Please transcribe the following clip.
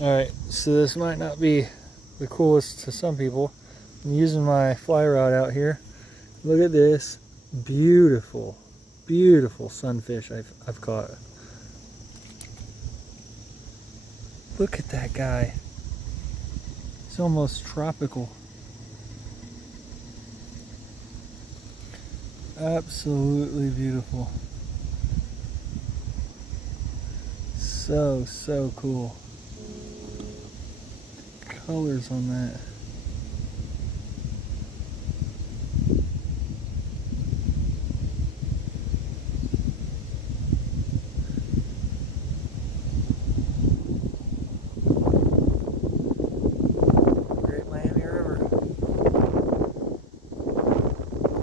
Alright, so this might not be the coolest to some people. I'm using my fly rod out here. Look at this beautiful, beautiful sunfish I've caught. Look at that guy. It's almost tropical. Absolutely beautiful. So cool. Colors on that.